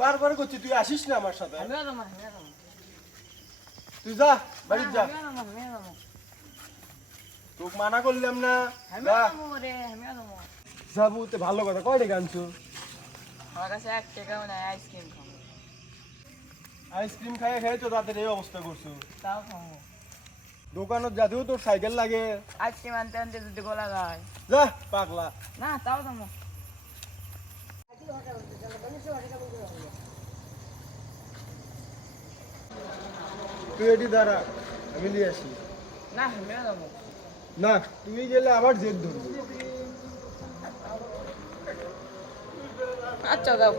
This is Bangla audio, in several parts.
বারবার করছি তুই আসিস না আমার সাথে। আমিও যাবো, আমিও যাবো। তুই যা বাড়ি যা। আমিও যাবো, আমিও যাবো। তোকে মানা করলাম না। আমিও যাবো রে, আমিও যাবো। যাবো তো ভালো কথা, কয় টাকা আনছো? আমার কাছে 1 টাকাও নাই, আইসক্রিম খাবো। আইসক্রিম খাই খাই তো রাতের এই অবস্থা করছো। তাও খাবো। দোকানত যাতেও তোর সাইকেল লাগে। আইসক্রিম আনতে আনতে যদি গলা যায়। যা পাগলা। না, তাও যাবো। তুই এটি দাঁড়া, আমি নিয়ে আসি। না, আমিও যাবো। না তুই গেলে আবার জেদ ধরবি। আচ্ছা যাও।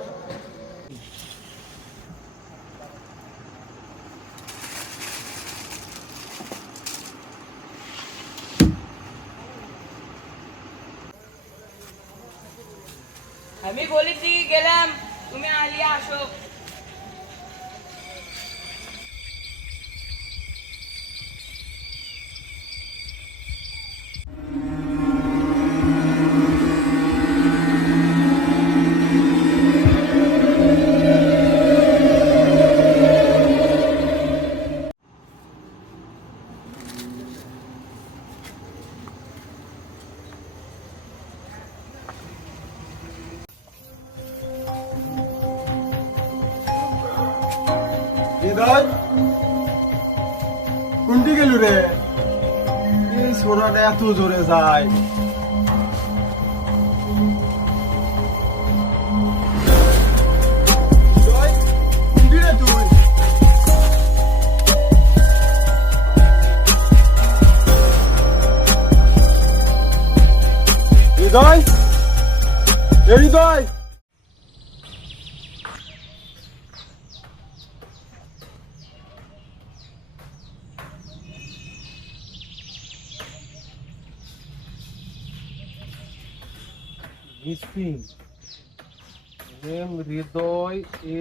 আমি গলির দিকে গেলাম, তুমি আলিয়া আসো। হৃদয় কোনটি গেল রে? এই ছোড়াটা এত জোরে যায়। হৃদয়, কোনটি রে তুই? হৃদয়, এ হৃদয়। হৃদয়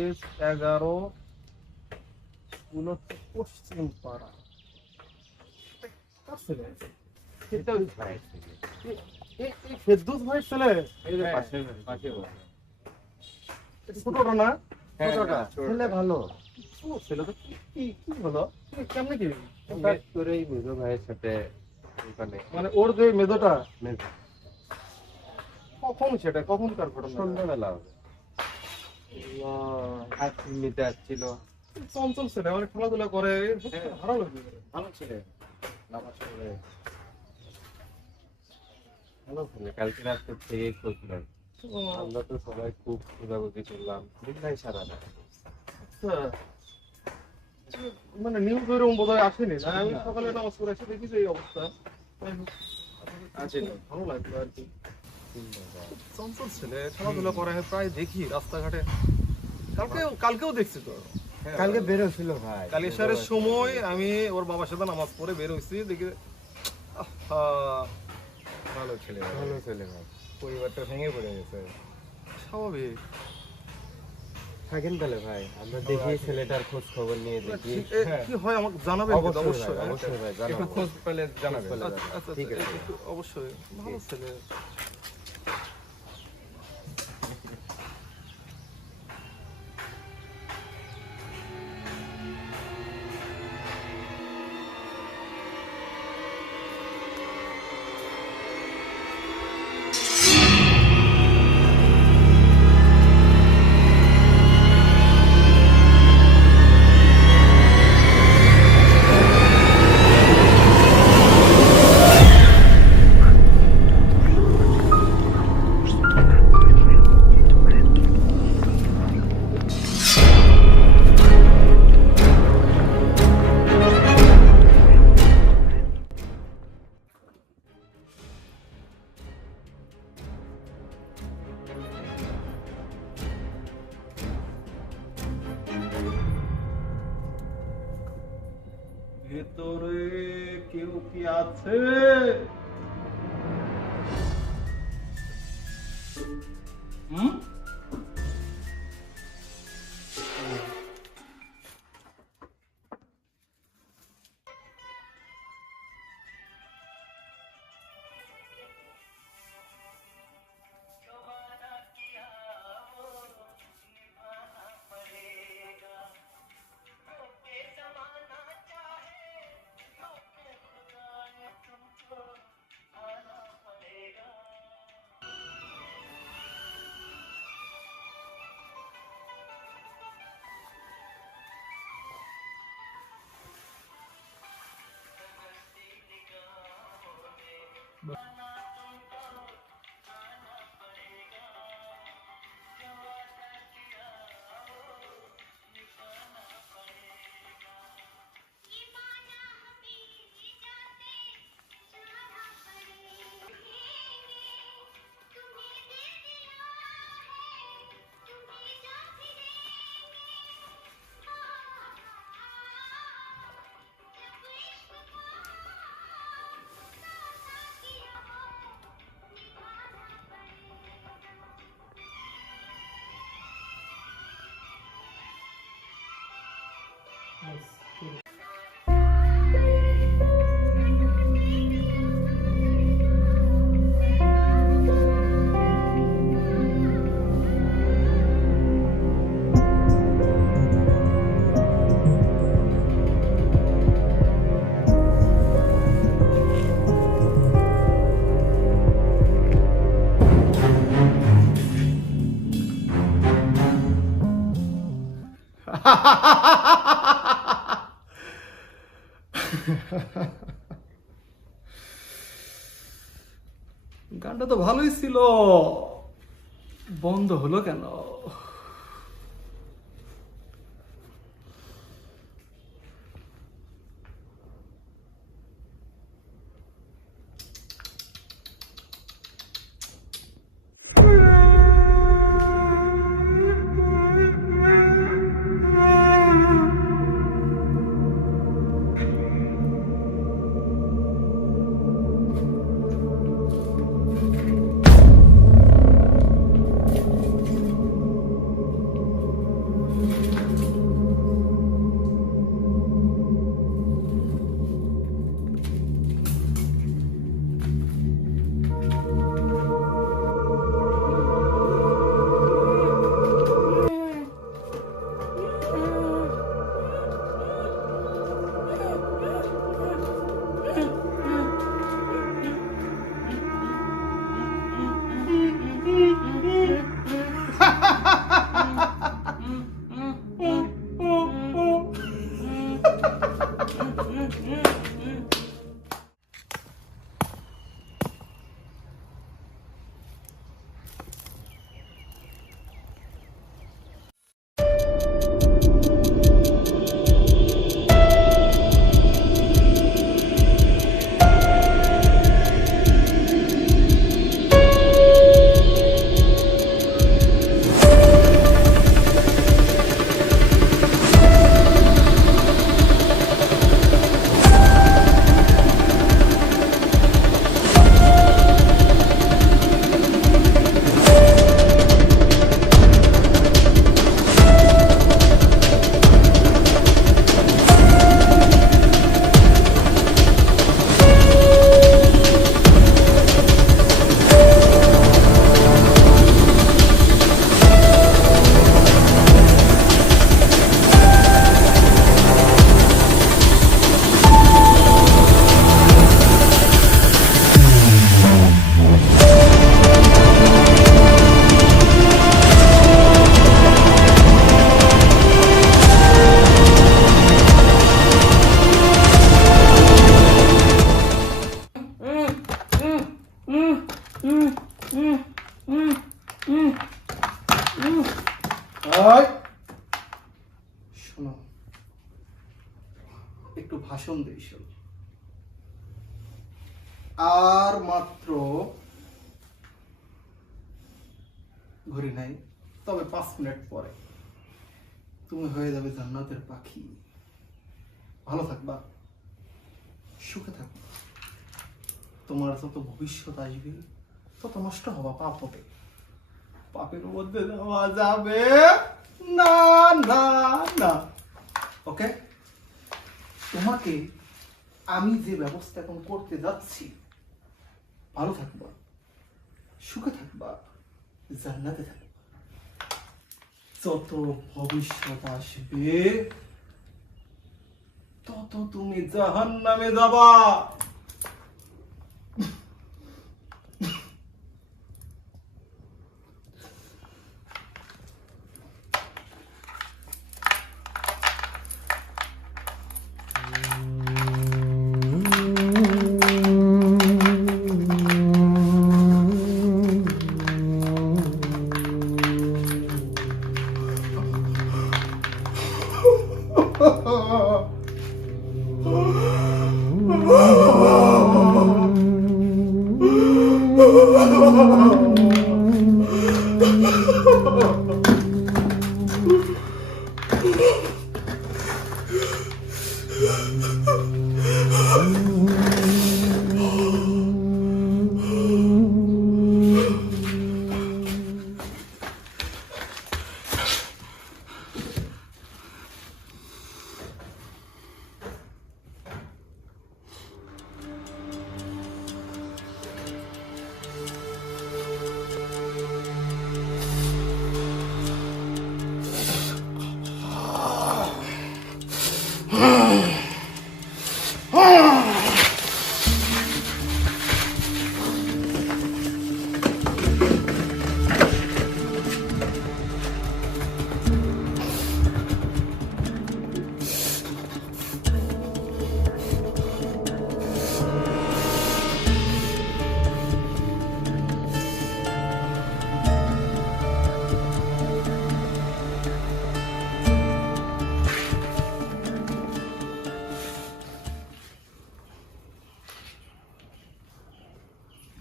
S11 পশ্চিম পাড়া। ফেরদৌস ভাইয়ের ছেলে। ছোটটা না? ছেলে ভালো ছেলে তো কি কি হলো? কেমনে কি? হঠাৎ করেই মেজো ভাইয়ের সাথে মানে ওর যে মেজোটা কখন সেটা কখনকার ঘটনা? সন্ধ্যাবেলা হবে আইসক্রিম নিতে আসছিল। চঞ্চল ছেলে, মানে খেলাধুলা করে, ভালো লাগবে। ভালো ছেলে, নামাজ পড়ে ভালো ছেলে। কালকে রাত্রে থেকে করছিলাম, আমরা তো সবাই খুব খোঁজাখুঁজি করলাম, দিল্লাই সারা রাত। আচ্ছা, মানে নিউজ ওইরকম বোধ হয় আসেনি না? আমি সকালে নামাজ পড়ে এসে দেখি যে এই অবস্থা। ভালো লাগবে আর কি। চঞ্চল ছেলে, খেলাধুলা করে, প্রায় দেখি রাস্তাঘাটে। কালকেও দেখছি তো। কালকে বেরোছিল ভাই, কালেশ্বরের সময় আমি ওর বাবার সাথে নামাজ পড়ে বের হয়েছি, দেখি ভালো ছেলে, ভালো ছেলে ভাই। পরিবারটা ভেঙে পড়ে গেছে। স্বাভাবিক। থাকেন তাহলে ভাই, আমরা দেখি ছেলেটার খোঁজ খবর নিয়ে দেখি। কি হয় আমাকে জানাবেন কিন্তু, অবশ্যই। অবশ্যই ভাই, একটু জানাবো। খোঁজ পেলে জানাবেন। জানাবেন। আচ্ছা ঠিক আছে। একটু অবশ্যই, ভালো ছেলে। ভেতরে কেউ কি আছে? গানটা তো ভালোই ছিল, বন্ধ হলো কেন? শোনো, একটু ভাষণ দিই। শোনো, আর মাত্র ঘড়ি নাই, তবে 5 মিনিট পরে তুমি হয়ে যাবে জান্নাতের পাখি। ভালো থাকবা, সুখে থাকবা। তোমার যত ভবিষ্যৎ আসবে তত নষ্ট হবা পাপ হবে। পাপের মধ্যে যাওয়া যাবে না, না, না। ওকে, তোমাকে আমি যে ব্যবস্থা এখন করতে যাচ্ছি, ভালো থাকবা, সুখে থাকবা, জান্নাতে থাকবা। যত ভবিষ্যৎ আসবে তত তুমি জাহান্নামে যাবা।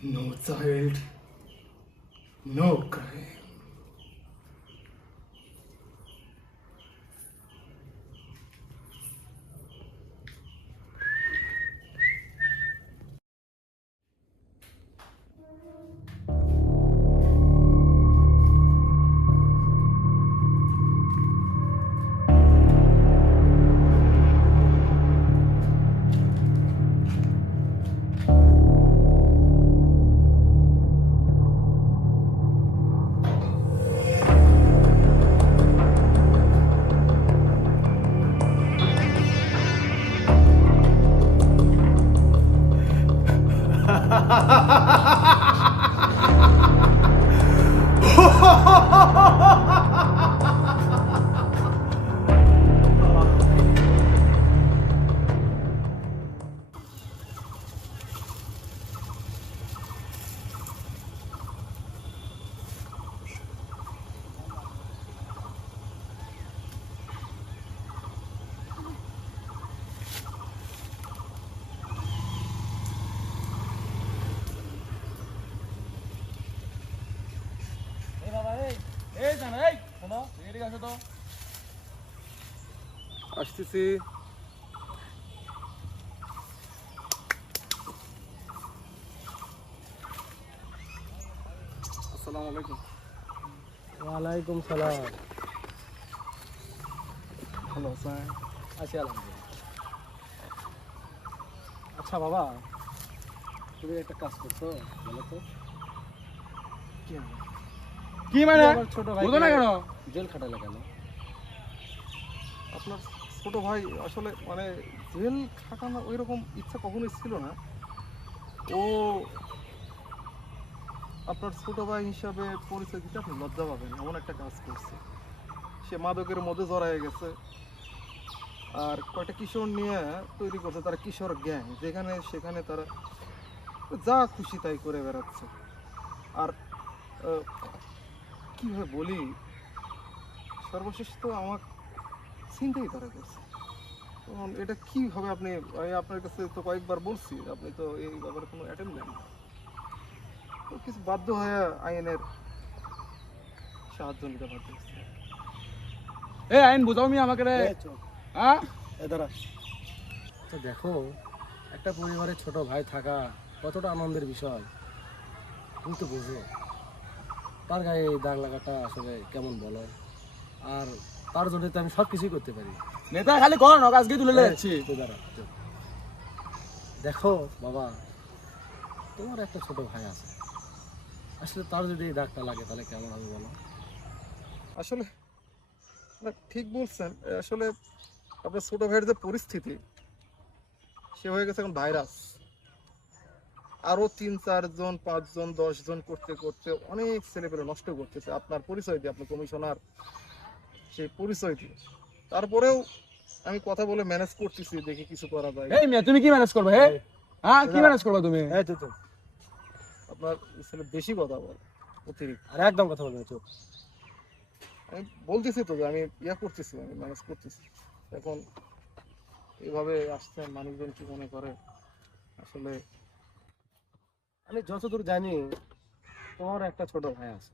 No child, no crime. আসতেছি। আসসালামু আলাইকুম। ওয়ালাইকুম সালাম। ভালো আছেন? আছি আলহামদুলিল্লাহ। আচ্ছা বাবা, তুমি একটা কাজ করছো বলো তো? কি মানে? আমার ছোট ভাই বুঝো না কেন? জেল খাটালে কেন? আপনার ছোট ভাই আসলে মানে জেল খাটানো ওই রকম ইচ্ছা কখনোই ছিল না। ও আপনার ছোট ভাই হিসাবে পরিচয় দিতে আপনি লজ্জা পাবেন, এমন একটা কাজ করছে। সে মাদকের মধ্যে জড়ায় গেছে, আর কয়টা কিশোর নিয়ে তৈরি করছে তারা কিশোর গ্যাং, যেখানে সেখানে তারা যা খুশি তাই করে বেড়াচ্ছে। আর কীভাবে বলি, সর্বশেষ তো আমার চিন্তাই তারা করছে। তখন এটা কীভাবে আপনি, আমি আপনার কাছে তো কয়েকবার বলছি, আপনি তো এই ব্যাপারে কোনো অ্যাটেন্ড নেন না। তো কিছু বাধ্য হয়ে আইনের সাহায্য নিতে বাধ্য হচ্ছে। এই আইন বুঝাও মি আমাকে রে। হ্যাঁ দাঁড়া, তো দেখো, একটা পরিবারের ছোট ভাই থাকা কতটা আনন্দের বিষয় তুমি তো বুঝো। তার গায়ে এই দাগ লাগাটা আসলে কেমন বলো? আর তার জন্য তো আমি সব কিছুই করতে পারি। নেতা খালি কর না, আজকে তুলে যাচ্ছি। তো দাঁড়া, তো দেখো বাবা, তোমার একটা ছোট ভাই আছে, আসলে তার যদি এই দাগটা লাগে তাহলে কেমন হবে বলো? আসলে না, ঠিক বলছেন। আসলে আপনার ছোট ভাইয়ের যে পরিস্থিতি, সে হয়ে গেছে এখন ভাইরাস। আরো 3-4 জন 5 জন 10 জন করতে করতে অনেক ছেলেপেলে নষ্ট করতেছে। আপনার পরিচয় দিয়ে, আপনার কমিশনার সেই পরিচয় দিয়ে, তারপরেও আমি কথা বলে ম্যানেজ করতেছি, দেখি কিছু করা যায়। এই মিয়া, তুমি কি ম্যানেজ করবে? হ্যাঁ, কি ম্যানেজ করবে তুমি? এই তো আপনার ছেলে বেশি কথা বলে, অতিরিক্ত। আর একদম কথা বলবে না, চুপ। আমি বলতেছি তো যে আমি করতেছি, আমি ম্যানেজ করতেছি। এখন এভাবে আসছেন, মানুষজন কি মনে করে? আসলে আমি যতদূর জানি তোমার একটা ছোট ভাই আছে,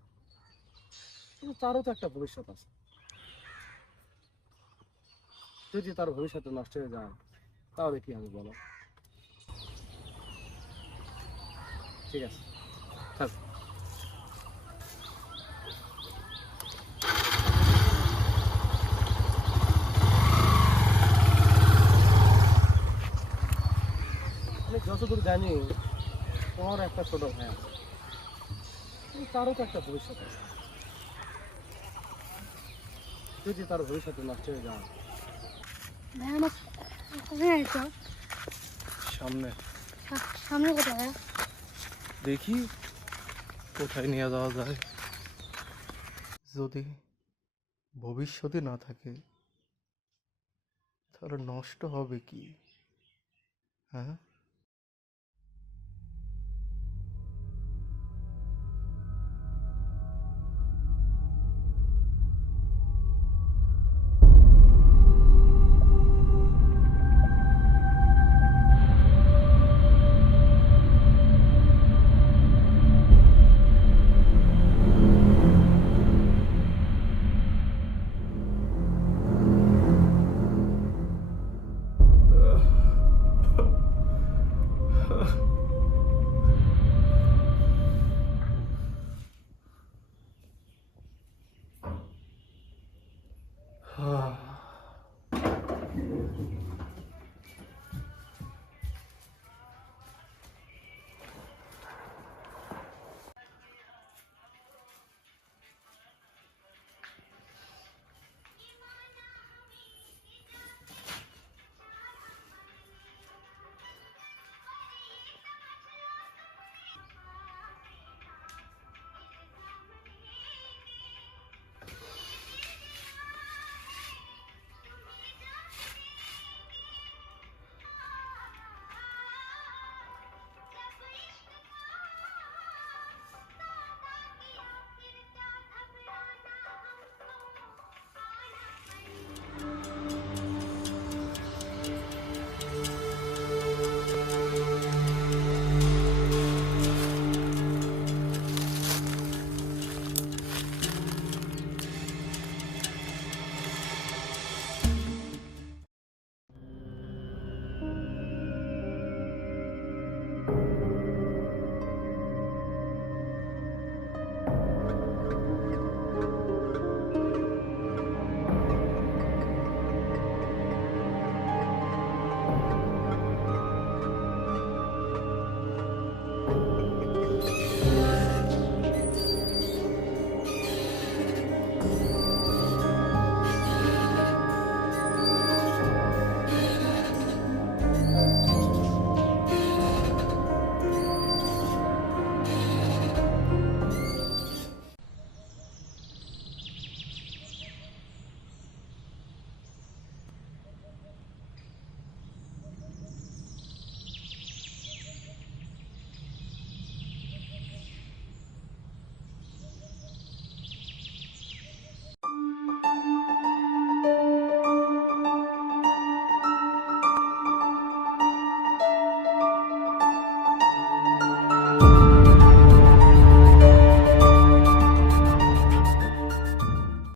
কিন্তু তারও তো একটা ভবিষ্যৎ আছে। যদি তার ভবিষ্যৎ নষ্ট হয়ে যায় তাহলে কি হবে বলো? ঠিক আছে, থাক। আমি যতদূর জানি তোমার একটা ছোট ভাই আছে, কিন্তু তারও তো একটা ভবিষ্যৎ আছে। যদি তার ভবিষ্যৎ নষ্ট হয়ে যায়। ভাই আমার কোথায় আইছো? সামনে সামনে কোথায়? দেখি কোথায় নিয়ে যাওয়া যায়। যদি ভবিষ্যতে না থাকে তাহলে নষ্ট হবে কি? হ্যাঁ,